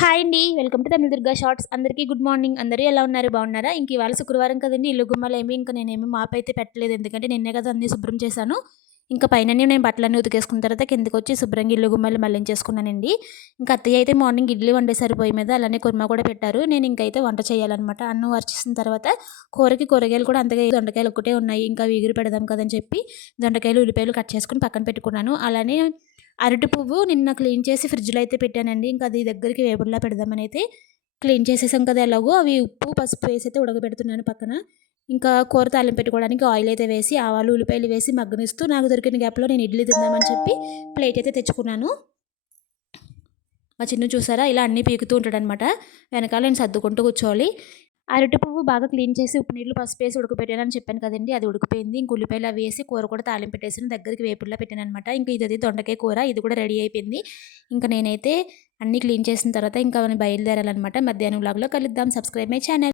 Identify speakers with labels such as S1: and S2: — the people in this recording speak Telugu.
S1: హాయ్ అండి. Welcome to Tamila Durga shorts. అందరికీ గుడ్ మార్నింగ్. అందరూ ఎలా ఉన్నారు? బాగున్నారా? ఇంక ఇవాళ శుక్రవారం కదండి. ఇల్లు గుమ్మాలు ఏమి ఇంకా నేనేమి మాప్ అయితే పెట్టలేదు. ఎందుకంటే నిన్నే కదా అన్నీ శుభ్రం చేశాను. ఇంకా పైన నేను బట్టలన్నీ ఉతికేసుకున్న తర్వాత కిందకి వచ్చి శుభ్రంగా ఇల్లు గుమ్మాలు మళ్ళించేసుకున్నానండి ఇంకా అత్తయ్య అయితే మార్నింగ్ ఇడ్లీ వండేసారి పోయి మీద. అలానే కుర్మా కూడా పెట్టారు. నేను ఇంకైతే వంట చేయాలన్నమాట. అన్నం వర్చేసిన తర్వాత కూరకి కూరగాయలు కూడా అంతగా దొండకాయలు ఒక్కటే ఉన్నాయి. ఇంకా వీగురు పెడదాం కదని చెప్పి దొండకాయలు ఉల్లిపాయలు కట్ చేసుకుని పక్కన పెట్టుకున్నాను. అలానే అరటి పువ్వు నిన్న క్లీన్ చేసి ఫ్రిడ్జ్లో అయితే పెట్టానండి. ఇంకా అది దగ్గరికి వేపుడులా పెడదామని అయితే క్లీన్ చేసేసాం కదా ఎలాగో. అవి ఉప్పు పసుపు వేసి అయితే ఉడకబెడుతున్నాను పక్కన. ఇంకా కూర తాలింపు పెట్టుకోవడానికి ఆయిల్ అయితే వేసి ఆవాలు ఉల్లిపాయలు వేసి మగ్గనిస్తూ నాకు దొరికిన గ్యాప్లో నేను ఇడ్లీ తిందామని చెప్పి ప్లేట్ అయితే తెచ్చుకున్నాను. మా చిన్న చూసారా? ఇలా అన్నీ పీకుతూ ఉంటాడనమాట వెనకాల నేను సర్దుకుంటూ కూర్చోవాలి. అరటి పువ్వు బాగా క్లీన్ చేసి ఉప్పు నీళ్ళు పసుపు వేసి ఉడకపెట్టానని చెప్పాను కదండి. అది ఉడికిపోయింది. ఇంక ఉల్లిపాయలు అవి వేసి కూర కూడా తాలింపు పెట్టేసిన దగ్గరికి వేపుల్లా పెట్టాను అనమాట ఇంకా ఇది దొండకాయ కూర. ఇది కూడా రెడీ అయిపోయింది. ఇంకా నేనైతే అన్నీ క్లీన్ చేసిన తర్వాత ఇంకా బయలుదేరాలన్నమాట. మధ్యాహ్నం బ్లాగ్లో కలుద్దాం. Subscribe my channel.